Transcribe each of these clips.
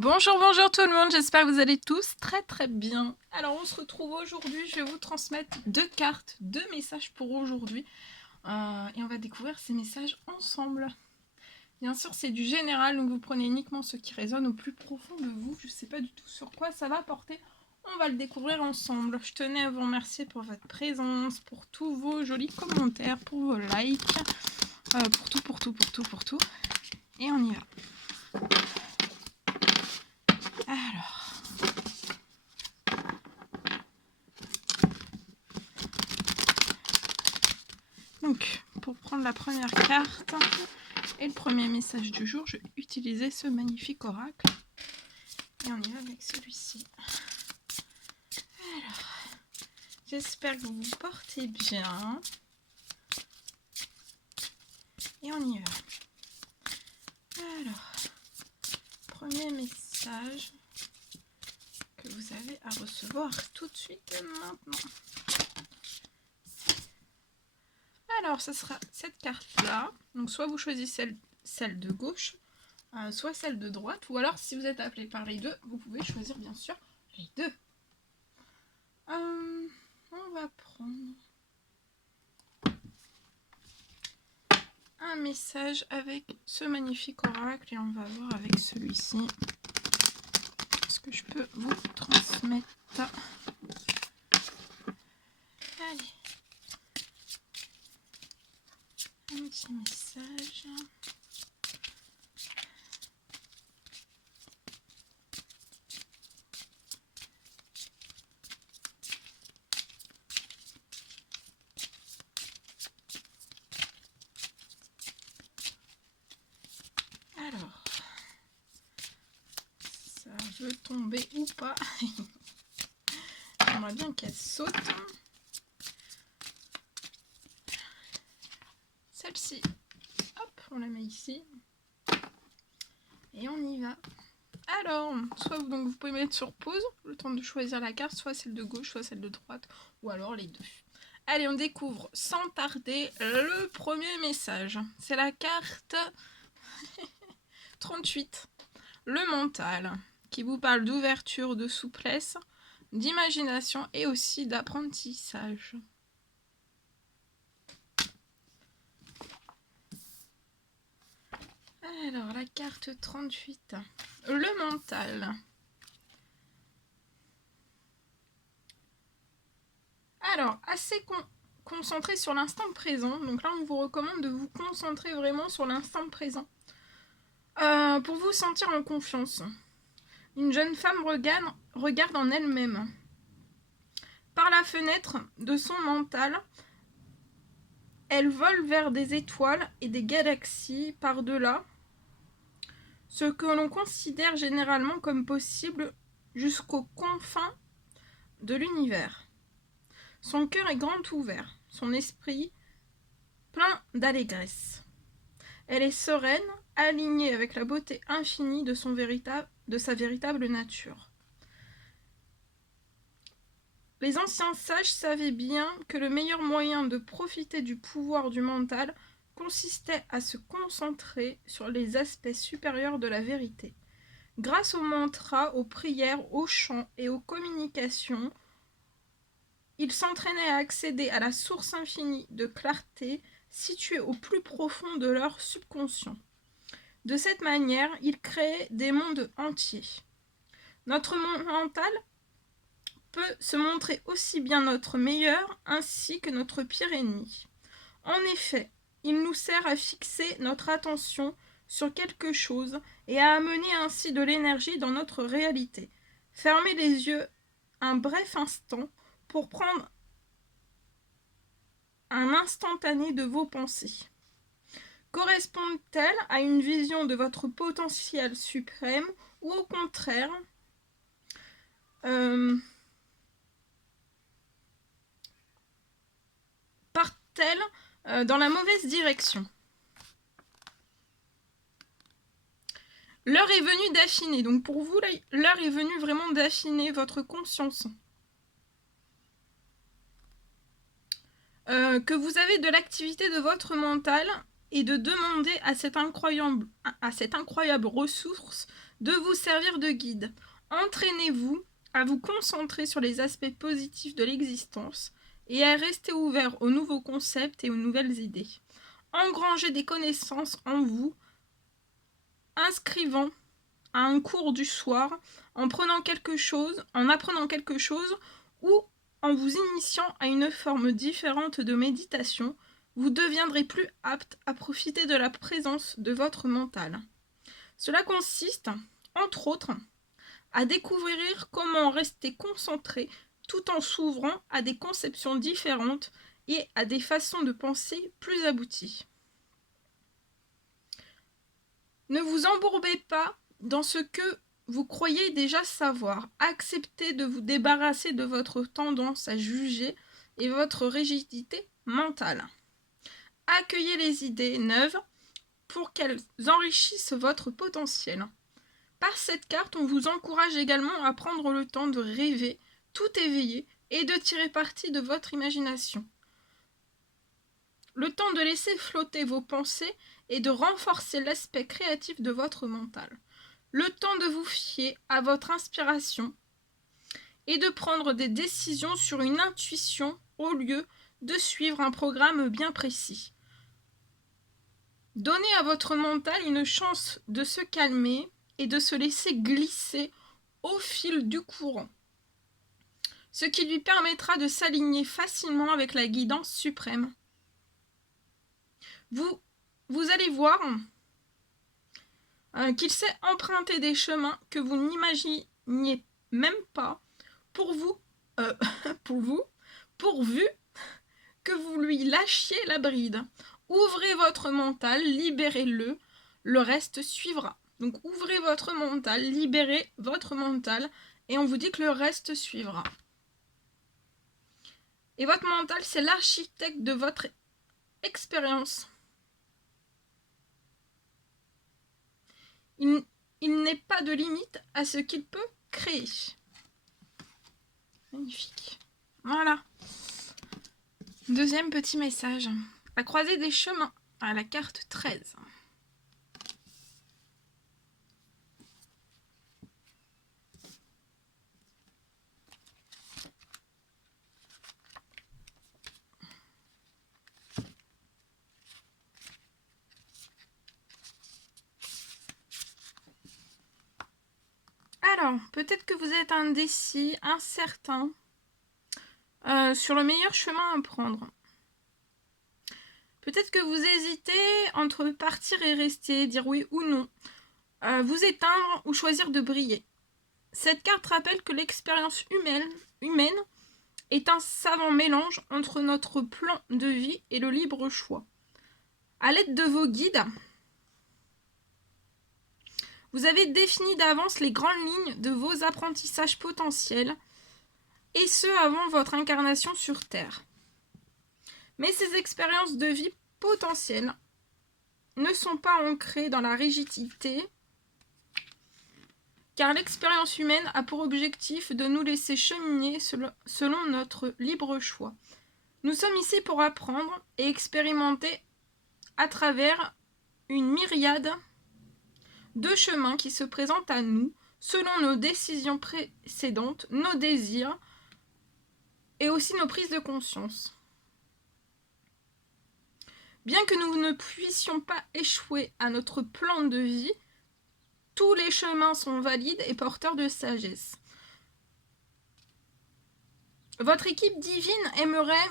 Bonjour, bonjour tout le monde, j'espère que vous allez tous très bien. Alors on se retrouve aujourd'hui, je vais vous transmettre 2 cartes, 2 messages pour aujourd'hui. Et on va découvrir ces messages ensemble. Bien sûr c'est du général, donc vous prenez uniquement ce qui résonne au plus profond de vous. Je ne sais pas du tout sur quoi ça va porter, on va le découvrir ensemble. Je tenais à vous remercier pour votre présence, pour tous vos jolis commentaires, pour vos likes, pour tout. Et on y va. Alors, donc, pour prendre la première carte et le premier message du jour, je vais utiliser ce magnifique oracle. Et on y va avec celui-ci. Alors, j'espère que vous vous portez bien. Et on y va. Alors, premier message que vous avez à recevoir tout de suite maintenant. Alors, ce sera cette carte-là. Donc, soit vous choisissez celle de gauche, soit celle de droite, ou alors si vous êtes appelé par les deux, vous pouvez choisir bien sûr les deux. On va prendre un message avec ce magnifique oracle et on va voir avec celui-ci ce que je peux vous transmettre. Allez, un petit message. Alors, ça veut tomber ou pas. J'aimerais bien qu'elle saute. Celle-ci, hop, on la met ici. Et on y va. Alors, soit vous pouvez mettre sur pause, le temps de choisir la carte, soit celle de gauche, soit celle de droite, ou alors les deux. Allez, on découvre sans tarder le premier message. C'est la carte 38, le mental, qui vous parle d'ouverture, de souplesse, d'imagination et aussi d'apprentissage. Alors, la carte 38, le mental. Alors, assez concentré sur l'instant présent. Donc là, on vous recommande de vous concentrer vraiment sur l'instant présent. Pour vous sentir en confiance. Une jeune femme regarde en elle-même. Par la fenêtre de son mental, elle vole vers des étoiles et des galaxies par-delà, ce que l'on considère généralement comme possible jusqu'aux confins de l'univers. Son cœur est grand ouvert, son esprit plein d'allégresse. Elle est sereine, alignée avec la beauté infinie de sa véritable nature. Les anciens sages savaient bien que le meilleur moyen de profiter du pouvoir du mental consistait à se concentrer sur les aspects supérieurs de la vérité. Grâce aux mantras, aux prières, aux chants et aux communications, ils s'entraînaient à accéder à la source infinie de clarté située au plus profond de leur subconscient. De cette manière, ils créaient des mondes entiers. Notre mental peut se montrer aussi bien notre meilleur ainsi que notre pire ennemi. En effet, il nous sert à fixer notre attention sur quelque chose et à amener ainsi de l'énergie dans notre réalité. Fermez les yeux un bref instant pour prendre un instantané de vos pensées. Correspondent-elles à une vision de votre potentiel suprême ou au contraire partent-elles dans la mauvaise direction? L'heure est venue d'affiner. Donc pour vous, l'heure est venue vraiment d'affiner votre conscience. Que vous avez de l'activité de votre mental et de demander à cette incroyable ressource de vous servir de guide. Entraînez-vous à vous concentrer sur les aspects positifs de l'existence et à rester ouvert aux nouveaux concepts et aux nouvelles idées. Engrangez des connaissances en vous, inscrivant à un cours du soir, en apprenant quelque chose, ou en vous initiant à une forme différente de méditation, vous deviendrez plus apte à profiter de la présence de votre mental. Cela consiste, entre autres, à découvrir comment rester concentré tout en s'ouvrant à des conceptions différentes et à des façons de penser plus abouties. Ne vous embourbez pas dans ce que vous croyez déjà savoir. Acceptez de vous débarrasser de votre tendance à juger et votre rigidité mentale. Accueillez les idées neuves pour qu'elles enrichissent votre potentiel. Par cette carte, on vous encourage également à prendre le temps de rêver, tout éveillé, et de tirer parti de votre imagination. Le temps de laisser flotter vos pensées et de renforcer l'aspect créatif de votre mental. Le temps de vous fier à votre inspiration et de prendre des décisions sur une intuition au lieu de suivre un programme bien précis. Donnez à votre mental une chance de se calmer et de se laisser glisser au fil du courant, ce qui lui permettra de s'aligner facilement avec la guidance suprême. Vous allez voir qu'il sait emprunter des chemins que vous n'imaginiez même pas pourvu que vous lui lâchiez la bride. Ouvrez votre mental, libérez-le, le reste suivra. Donc ouvrez votre mental, libérez votre mental, et on vous dit que le reste suivra. Et votre mental, c'est l'architecte de votre expérience. Il n'est pas de limite à ce qu'il peut créer. Magnifique. Voilà. Deuxième petit message. La croisée des chemins, à la carte 13. Alors, peut-être que vous êtes indécis, incertain sur le meilleur chemin à prendre. Peut-être que vous hésitez entre partir et rester, dire oui ou non, vous éteindre ou choisir de briller. Cette carte rappelle que l'expérience humaine est un savant mélange entre notre plan de vie et le libre choix. À l'aide de vos guides, vous avez défini d'avance les grandes lignes de vos apprentissages potentiels, et ce avant votre incarnation sur Terre. Mais ces expériences de vie potentielles ne sont pas ancrées dans la rigidité, car l'expérience humaine a pour objectif de nous laisser cheminer selon notre libre choix. Nous sommes ici pour apprendre et expérimenter à travers une myriade de chemins qui se présentent à nous selon nos décisions précédentes, nos désirs et aussi nos prises de conscience. Bien que nous ne puissions pas échouer à notre plan de vie, tous les chemins sont valides et porteurs de sagesse. Votre équipe divine aimerait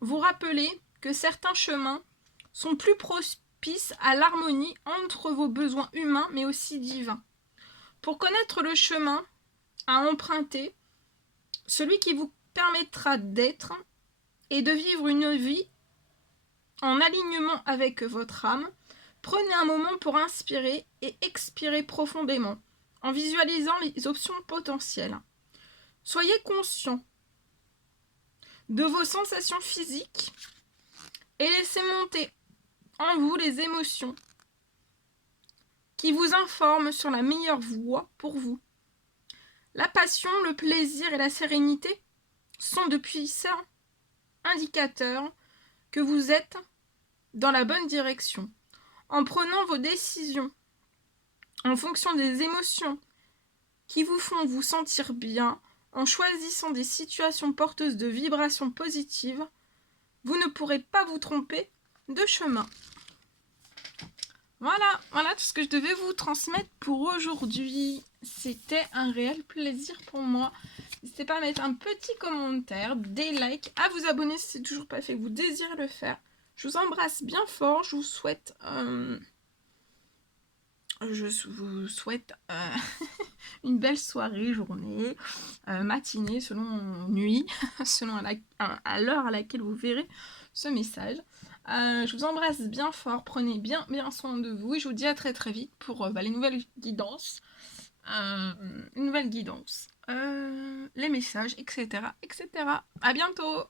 vous rappeler que certains chemins sont plus propices à l'harmonie entre vos besoins humains mais aussi divins. Pour connaître le chemin à emprunter, celui qui vous permettra d'être et de vivre une vie en alignement avec votre âme, prenez un moment pour inspirer et expirer profondément en visualisant les options potentielles. Soyez conscient de vos sensations physiques et laissez monter en vous les émotions qui vous informent sur la meilleure voie pour vous. La passion, le plaisir et la sérénité sont de puissants indicateurs que vous êtes dans la bonne direction, en prenant vos décisions, en fonction des émotions qui vous font vous sentir bien, en choisissant des situations porteuses de vibrations positives, vous ne pourrez pas vous tromper de chemin. Voilà tout ce que je devais vous transmettre pour aujourd'hui. C'était un réel plaisir pour moi. N'hésitez pas à mettre un petit commentaire, des likes, à vous abonner si c'est toujours pas fait, que vous désirez le faire. Je vous embrasse bien fort. Je vous souhaite une belle soirée, journée, matinée, selon nuit, selon à l'heure à laquelle vous verrez ce message. Je vous embrasse bien fort, prenez bien soin de vous et je vous dis à très très vite pour les nouvelles guidances, les messages, etc. À bientôt!